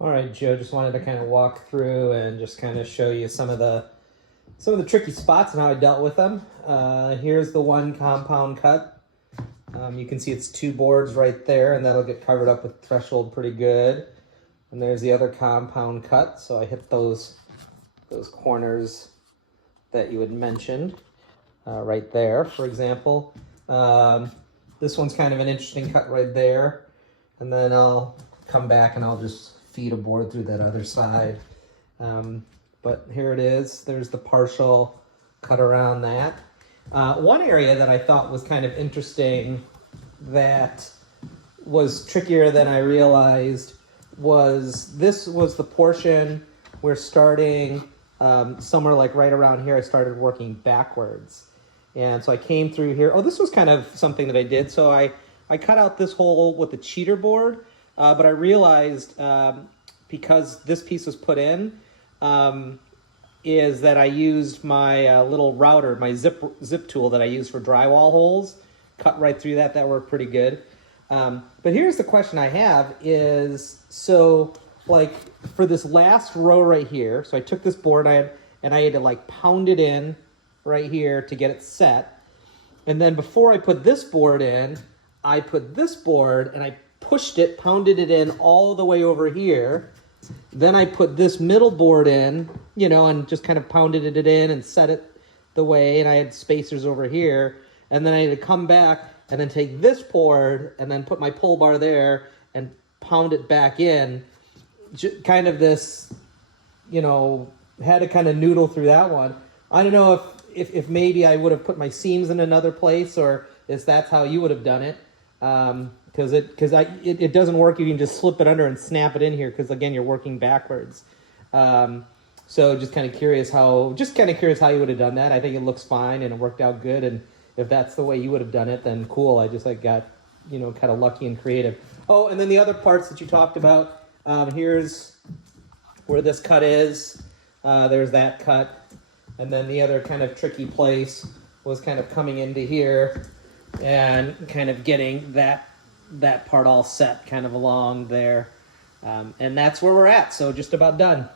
All right, Joe, just wanted to kind of walk through and just kind of show you some of the tricky spots and how I dealt with them. Here's the one compound cut. You can see it's two boards right there, and that'll get covered up with threshold pretty good. And there's the other compound cut, so I hit those corners that you had mentioned right there, for example. This one's kind of an interesting cut right there, and then I'll come back and I'll just feed a board through that other side. But here it is. There's the partial cut around that. One area that I thought was kind of interesting that was trickier than I realized was the portion where starting somewhere like right around here, I started working backwards. And so I came through here. Oh, this was kind of something that I did. So I cut out this hole with the cheater board, but I realized because this piece was put in, is that I used my little router, my zip tool that I use for drywall holes, cut right through that. That worked pretty good. But here's the question I have is, so like for this last row right here, so I took this board and I had to like pound it in right here to get it set. And then before I put this board in, I put this board and I pushed it, pounded it in all the way over here. Then I put this middle board in, and just kind of pounded it in and set it the way, and I had spacers over here. And then I had to come back and then take this board and then put my pull bar there and pound it back in. Kind of this, had to kind of noodle through that one. I don't know if maybe I would have put my seams in another place, or if that's how you would have done it. Because it doesn't work. You can just slip it under and snap it in here, because again, you're working backwards. So just kind of curious how you would have done that. I think it looks fine and it worked out good. And if that's the way you would have done it, then cool. I just got kind of lucky and creative. Oh, and then the other parts that you talked about. Here's where this cut is. There's that cut. And then the other kind of tricky place was kind of coming into here and kind of getting that part all set kind of along there. And that's where we're at. So just about done.